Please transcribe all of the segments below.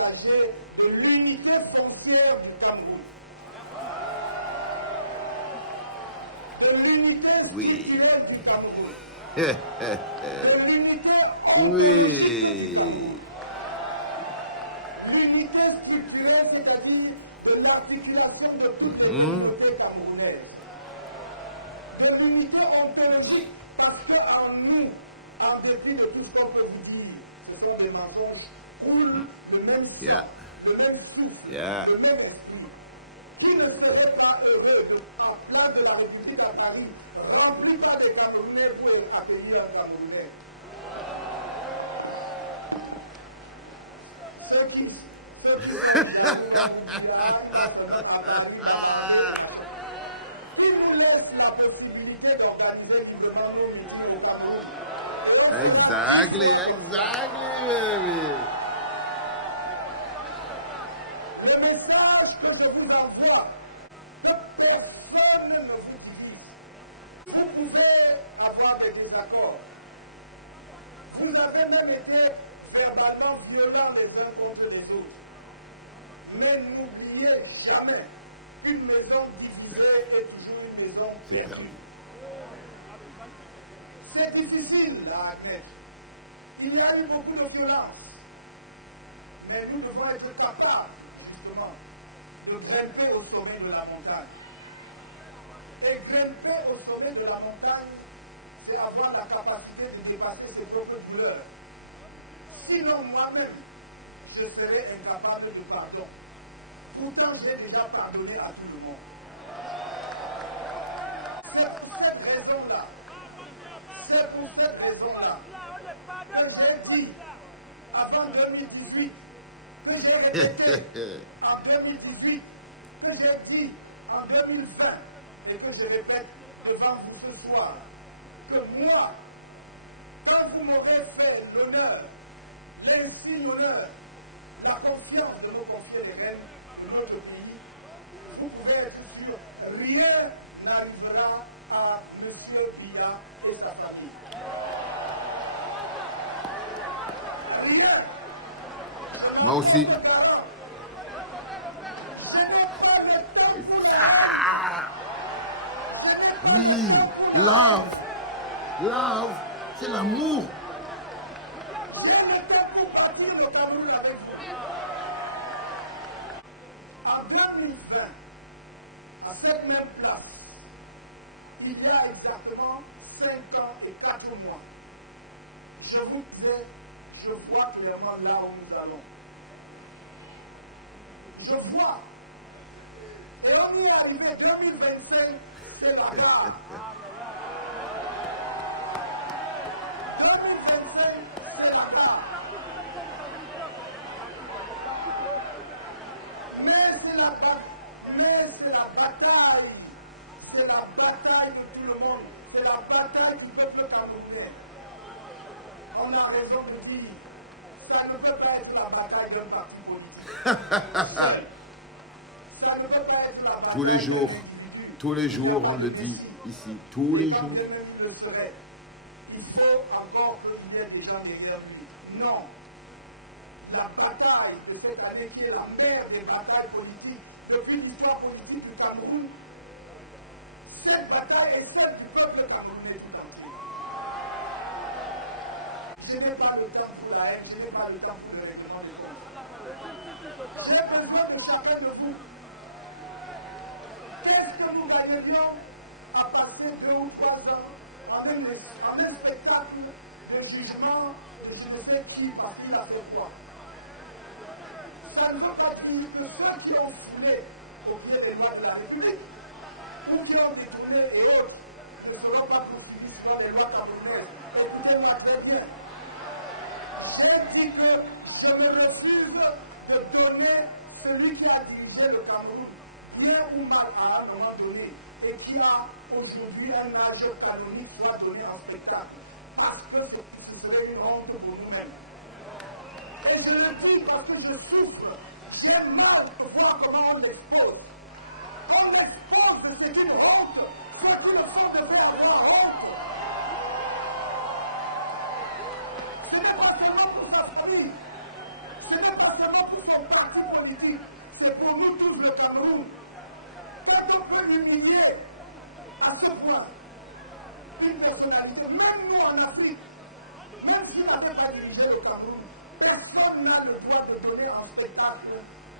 s'agit de l'unité foncière du Cameroun. De l'unité structurelle du Cameroun. De l'unité ontologique du Cameroun. L'unité structurelle, c'est-à-dire de l'articulation de toutes les communautés camerounaises. De l'unité ontologique, parce qu'en nous, en dépit de tout ce qu'on peut vous dire, ce sont des mensonges, coulent le même sang, le même souffle, le même esprit. Qui ne serait pas heureux en place de la République à Paris, rempli par des Camerounais pour accueillir un Camerounais? Ceux qui sont qui nous laissent la possibilité d'organiser qui demande nos meetings au Cameroun. Exactly, baby. Le message que je vous envoie, que personne ne vous divise. Vous pouvez avoir des désaccords. Vous avez même été verbalement violents les uns contre les autres. Mais n'oubliez jamais qu'une maison divisée est toujours une maison perdue. C'est difficile à admettre. Il y a eu beaucoup de violence. Mais nous devons être capables, justement, de grimper au sommet de la montagne. Et grimper au sommet de la montagne, c'est avoir la capacité de dépasser ses propres douleurs. Sinon, moi-même, je serais incapable de pardon. Pourtant, j'ai déjà pardonné à tout le monde. C'est pour cette raison-là, que j'ai dit, avant 2018, que j'ai répété en 2018, que j'ai dit en 2020, et que je répète devant vous ce soir, que moi, quand vous m'aurez fait l'honneur, l'insigne honneur, la confiance de nos conseillers et reines de notre pays, vous pouvez être sûr, rien n'arrivera à M. Biya et sa famille. Rien. Moi aussi. Je n'ai pas le temps pour la Oui, love, c'est l'amour. J'ai le temps pour partir au Cameroun avec vous. En 2020, à cette même place, il y a exactement 5 ans et 4 mois, je vous disais, je vois clairement là où nous allons. Je vois. Et on y est arrivé, 2025, c'est la gare. 2025, c'est la gare. Mais c'est la bataille. C'est la bataille de tout le monde. C'est la bataille du peuple camerounais. On a raison de dire, ça ne peut pas être la bataille d'un parti politique. Ça ne peut pas être la bataille Tous les jours, d'un individu. tous les jours, on le dit ici, tous les jours. Bien même il le serait. Il faut encore qu'il y ait des gens derrière lui. Non. La bataille de cette année, qui est la mère des batailles politiques, depuis l'histoire politique du Cameroun, cette bataille est celle du peuple camerounais tout entier. Je n'ai pas le temps pour la haine, je n'ai pas le temps pour le règlement des comptes. J'ai besoin de chacun de vous. Qu'est-ce que nous gagnerions à passer 2 ou 3 ans en un spectacle de jugement de je ne sais qui, parce qu'il a fait quoi? Ça ne veut pas dire que ceux qui ont foulé au pied des lois de la République, ou qui ont détourné et autres, ne seront pas poursuivis sur les lois camerounaises. Écoutez-moi très bien. J'ai dit que je me refuse de donner celui qui a dirigé le Cameroun, bien ou mal à un moment donné, et qui a aujourd'hui un âge canonique, soit donné en spectacle, parce que ce serait une honte pour nous-mêmes. Et je le dis parce que je souffre. J'ai mal de voir comment on l'expose. On l'expose, c'est une honte. C'est une chose de faire avoir honte. Ce n'est pas seulement pour sa famille. Ce n'est pas seulement pour son parti politique, c'est pour nous tous le Cameroun. Quand on peut humilier à ce point une personnalité, même nous en Afrique, même s'il n'avait pas dirigé le Cameroun, personne n'a le droit de donner en spectacle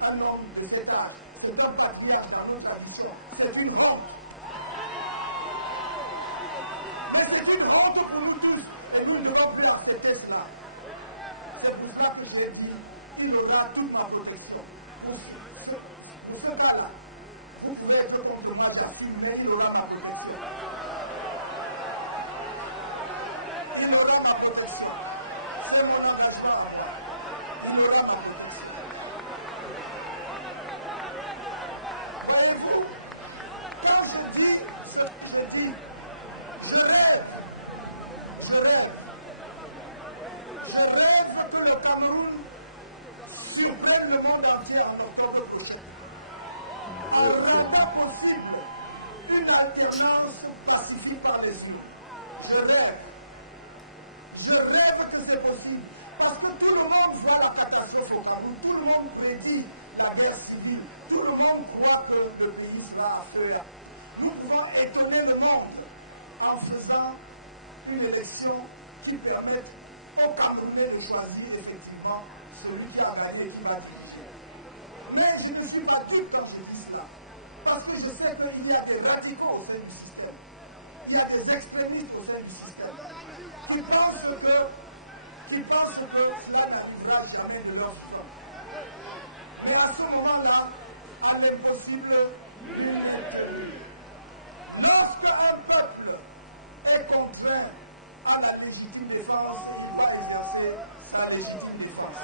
un homme de cet âge. C'est un patriarche dans nos traditions. C'est une honte. Mais c'est une honte pour nous tous. Et nous ne devons plus accepter cela. C'est pour cela que j'ai dit qu'il aura toute ma protection. Pour ce cas-là, vous pouvez être contre moi, j'affirme, mais il aura ma protection. Il aura ma protection. C'est mon engagement à moi. Il aura ma protection. Voyez-vous, quand je dis ce que je dis, je rêve. Je rêve que le Cameroun surprenne le monde entier en octobre prochain. En rendant possible une alternance pacifique par les urnes. Je rêve que c'est possible. Parce que tout le monde voit la catastrophe au Cameroun. Tout le monde prédit la guerre civile. Tout le monde croit que le pays sera à feu. Nous pouvons étonner le monde en faisant une élection qui permette aux Camerounais de choisir effectivement celui qui a gagné et qui va diriger. Mais je ne suis pas dupe quand je dis cela. Parce que je sais qu'il y a des radicaux au sein du système. Il y a des extrémistes au sein du système qui pensent que cela n'arrivera jamais de leur vivant. Mais à ce moment-là, à l'impossible, nul n'est tenu. Lorsque un peuple est contraint à la légitime défense, il va exercer sa légitime défense.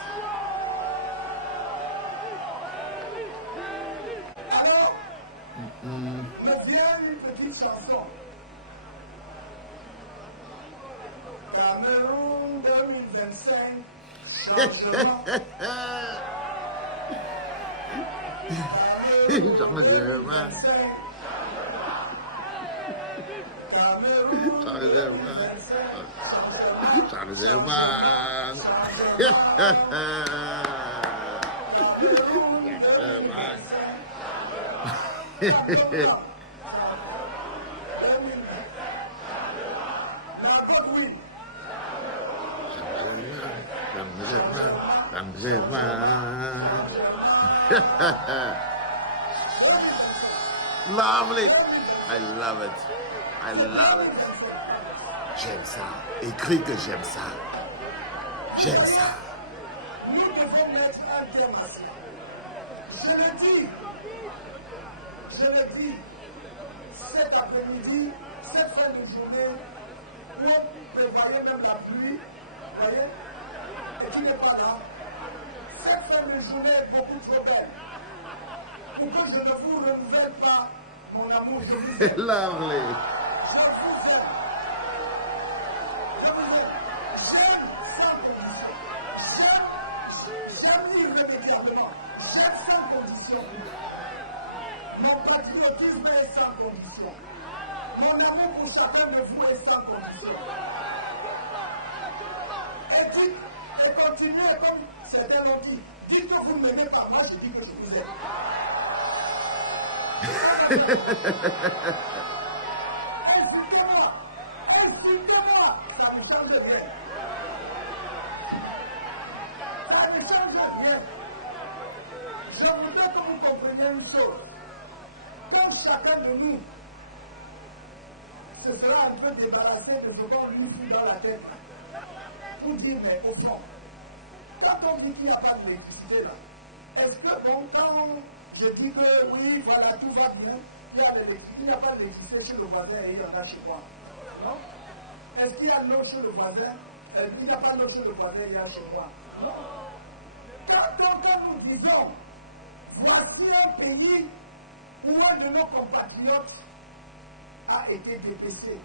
Alors, me vient une petite chanson. Cameroun 2025, changement. Cameroun 2025. Cameroun 2025. Changement. Lovely. I love it. I love it. J'aime ça. Écris que j'aime ça. J'aime ça. Nous devons mettre un terme à cela. Je le dis, cet après-midi, cette fin de journée, où on prévoyait même la pluie, voyez, et qui n'est pas là. Cette fin de journée est beaucoup trop belle. Pour que je ne vous renouvelle pas mon amour, je vous aime. Lovely. Je vous aime. Je vous aime. J'aime sans condition. J'aime irrémédiablement. J'aime sans condition. Mon patriotisme est sans condition. Mon amour pour chacun de vous est sans condition. Et puis, et continuez comme certains l'ont dit. Dites que vous ne m'aimez pas, moi je dis que je vous aime. Insultez-moi, ça ne change rien. Ça ne change rien. Je voudrais que vous compreniez une chose. Comme chacun de nous se sera un peu débarrassé de ce qu'on lui fout dans la tête, pour dire, mais au fond, quand on dit qu'il n'y a pas d'électricité là, est-ce que bon, quand je dis que oui, voilà, tout va bien, il y a l'électricité, il n'y a pas d'électricité chez le voisin et il y en a chez moi, non? Est-ce qu'il y a l'eau chez le voisin? Il n'y a pas d'eau chez le voisin, il y a chez moi, non? Quand nous disons, voici un pays où un de nos compatriotes a été dépêché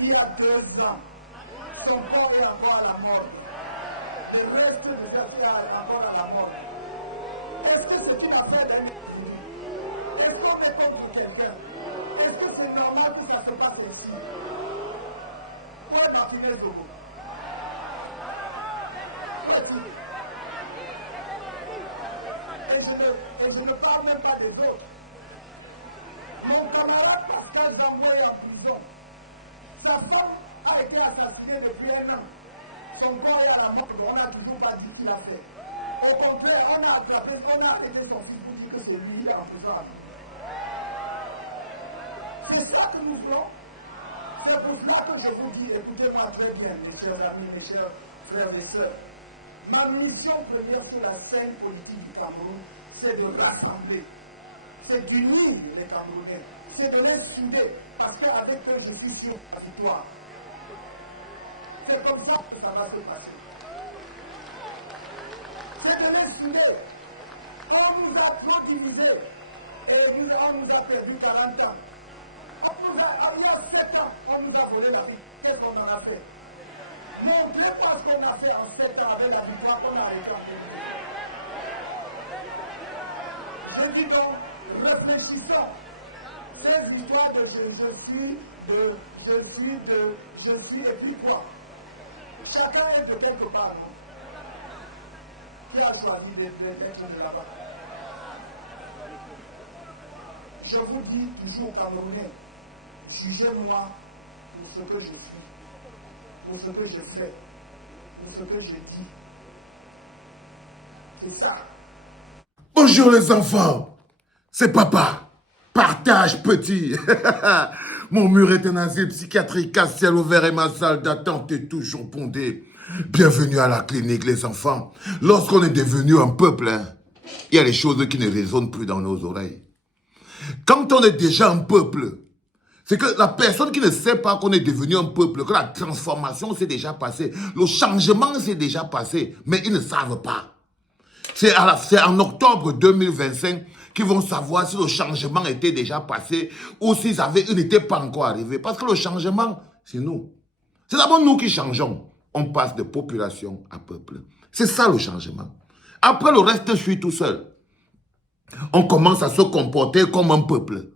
il y a 2 ans, son corps est encore à la mort. Le reste de sa vie est encore à la mort. Est-ce que ce qu'il a fait d'un est-ce qu'on est contre quelqu'un? Est-ce que c'est normal que ça se passe ici? Où est Martinez Dogo? Où est-il? Et je ne parle même pas des autres. Mon camarade Pascal Zamboué est en prison. Sa femme a été assassinée depuis 1 an. Son corps est à la mort, on n'a toujours pas dit qu'il a fait. Au contraire, on a attrapé, on a aidé son fils pour dire que c'est lui qui est en prison. C'est ça que nous voulons. C'est pour cela que je vous dis, écoutez-moi très bien, mes chers amis, mes chers frères et sœurs. Ma mission première sur la scène politique du Cameroun, c'est de rassembler, c'est d'unir les Camerounais, c'est de les souder, parce qu'avec eux, je suis sûr de la victoire. C'est comme ça que ça va se passer. C'est de les souder. On nous a trop divisés et on nous a perdu 40 ans. Il y a 7 ans, on nous a volé la vie. Qu'est-ce qu'on en a fait? Montrez-moi ce qu'on a fait en 7 ans avec la victoire qu'on a réclamée. Je dis donc, réfléchissons. Cette victoire de je suis, et puis quoi? Chacun est de quelque part, non? Qui a choisi d'être de là-bas? Je vous dis toujours, Camerounais, jugez-moi pour ce que je suis, pour ce que je fais, pour ce que je dis. C'est ça. Bonjour les enfants, c'est papa. Partage petit. Mon mur est un asile psychiatrique à ciel ouvert et ma salle d'attente est toujours bondée. Bienvenue à la clinique les enfants. Lorsqu'on est devenu un peuple, il y a des choses qui ne résonnent plus dans nos oreilles. Quand on est déjà un peuple, c'est que la personne qui ne sait pas qu'on est devenu un peuple, que la transformation s'est déjà passée, le changement s'est déjà passé, mais ils ne savent pas. C'est en octobre 2025 qu'ils vont savoir si le changement était déjà passé ou s'ils n'étaient pas encore arrivés. Parce que le changement, c'est nous. C'est d'abord nous qui changeons. On passe de population à peuple. C'est ça le changement. Après le reste, je suis tout seul. On commence à se comporter comme un peuple.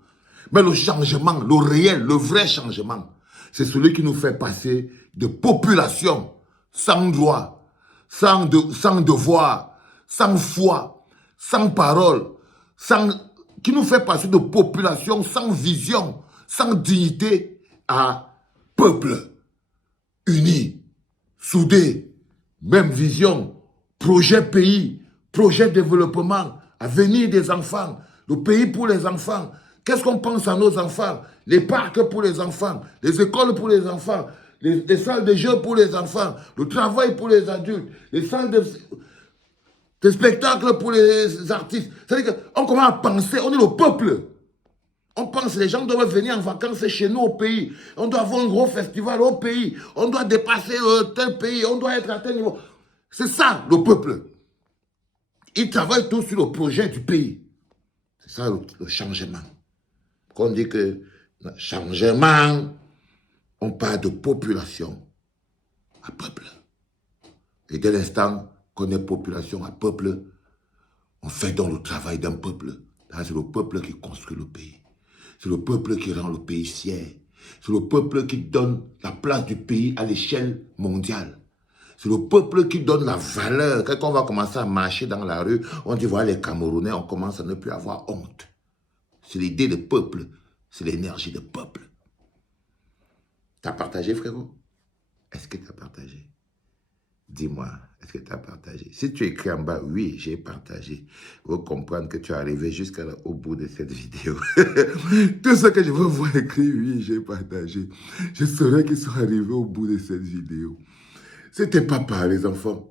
Mais le changement, le réel, le vrai changement, c'est celui qui nous fait passer de population sans droit, sans devoir, sans foi, sans parole, qui nous fait passer de population sans vision, sans dignité à peuple uni, soudé, même vision, projet pays, projet développement, avenir des enfants, le pays pour les enfants. Qu'est-ce qu'on pense à nos enfants? Les parcs pour les enfants, les écoles pour les enfants, les salles de jeux pour les enfants, le travail pour les adultes, les salles de spectacles pour les artistes. C'est-à-dire qu'on commence à penser, on est le peuple. On pense que les gens doivent venir en vacances chez nous au pays. On doit avoir un gros festival au pays. On doit dépasser tel pays. On doit être à tel niveau. C'est ça, le peuple. Ils travaillent tous sur le projet du pays. C'est ça le changement. Quand on dit que le changement, on parle de population à peuple. Et dès l'instant qu'on est population à peuple, on fait donc le travail d'un peuple. C'est le peuple qui construit le pays. C'est le peuple qui rend le pays fier. C'est le peuple qui donne la place du pays à l'échelle mondiale. C'est le peuple qui donne la valeur. Quand on va commencer à marcher dans la rue, on dit voilà les Camerounais, on commence à ne plus avoir honte. C'est l'idée de peuple. C'est l'énergie de peuple. T'as partagé, frérot? Est-ce que tu as partagé? Dis-moi, est-ce que tu as partagé? Si tu écris en bas, oui, j'ai partagé. Il faut comprendre que tu es arrivé jusqu'au bout de cette vidéo. Tout ce que je veux voir écrit, oui, j'ai partagé. Je saurais qu'ils sont arrivés au bout de cette vidéo. C'était papa, les enfants.